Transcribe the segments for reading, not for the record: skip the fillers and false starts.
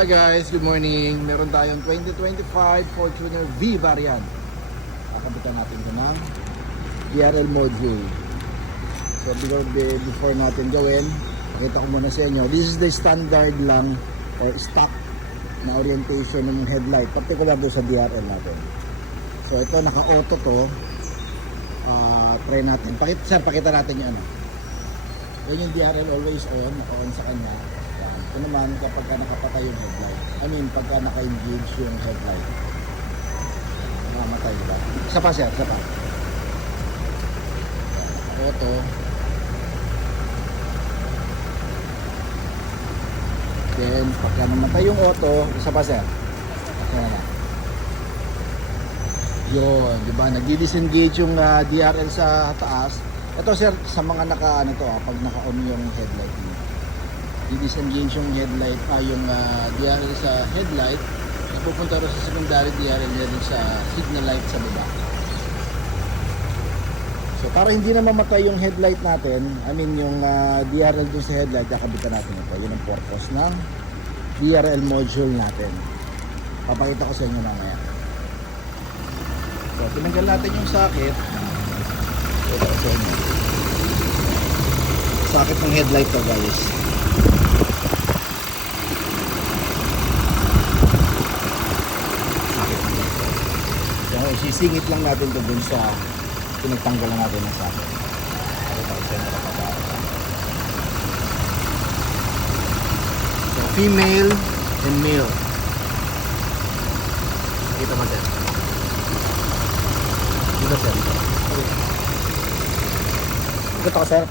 Hi guys, good morning. Meron tayong 2025 Fortuner V variant. Kakabitan natin ito ng DRL module. So before natin gawin, pakita ko muna sa inyo. This is the standard lang or stock na orientation ng headlight, particular doon sa DRL natin. So ito naka-auto to. Try natin. Pakita natin yung ano. Yan yung DRL always on, naka-on sa kanya. Ito naman kapag nakapatay yung headlight. Pagka naka-engage yung headlight. Nakamatay, diba? Isa pa sir, isa pa. Auto. Then, pagka namatay yung auto, isa pa sir. Ayan na. Yun, diba? Nag-disengage yung DRL sa taas. Ito sir, sa mga pag naka-on yung headlight niyo. I-disengage yung headlight, yung DRL sa headlight, pupunta rin sa secondary DRL niya sa signal light sa baba. So para hindi na mamatay yung headlight natin, yung DRL dun sa headlight, kakabitan natin ito. Yun ang purpose ng DRL module natin. Papakita ko sa inyo mamaya. So tinanggal natin yung socket. Ito sa inyo. Socket ng headlight to guys. Sisingit lang natin ito dun sa pinagtanggalan natin ng socket. So, female and male. Kita ba sir? Dito sir. Ito ko sir.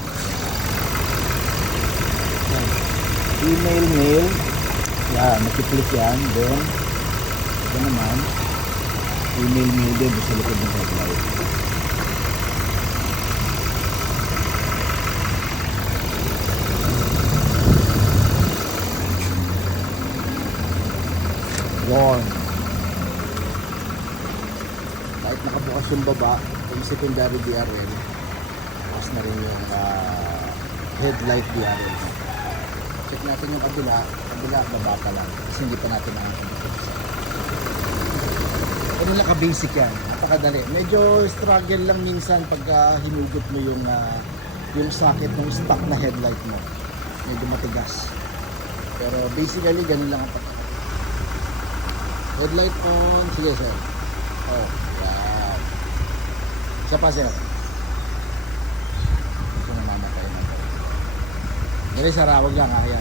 Female, male. Yan, nakiplik yan. Then, ito naman. Female, male din sa likod ng headlight. Yun. Kahit nakabukas yung baba, yung secondary DRL, bukas na rin yung headlight DRL. Check natin yung kabila, baba pa lang. Kasi hindi pa natin nakakabukos. Ano lang ka-basic yan, napakadali. Medyo struggle lang minsan pagka hinugot mo yung socket ng stock na headlight mo. Medyo matigas. Pero basically ganun lang ang headlight on. Sige sir. Oh, wow. Isa pa sir. Ito na mamatay na. Dali sir, wag lang. Ayan.